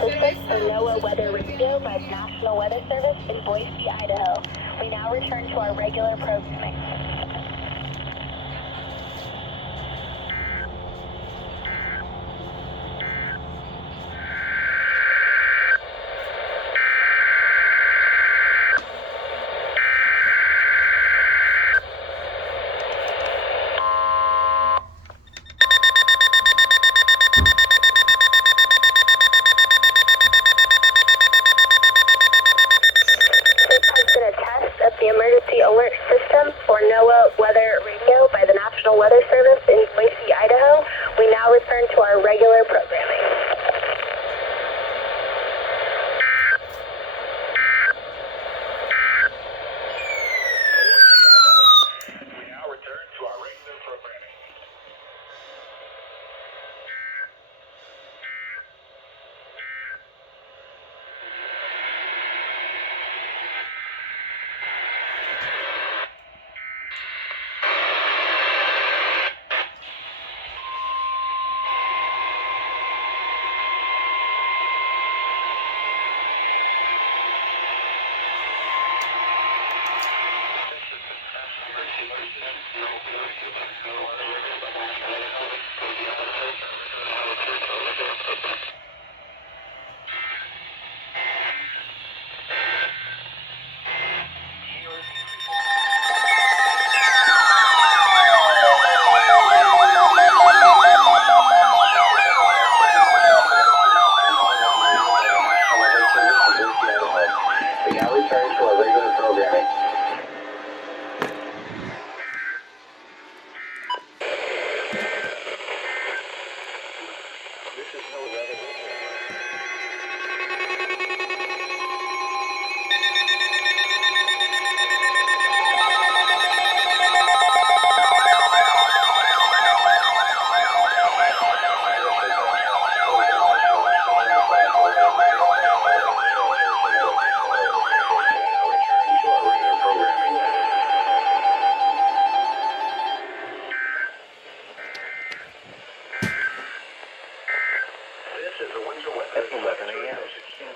System, or NOAA Weather Radio by the National Weather Service in Boise, Idaho. We now return to our regular programming. The Emergency Alert System, or NOAA Weather Radio by the National Weather Service in Boise, Idaho. We now return to our regular programming.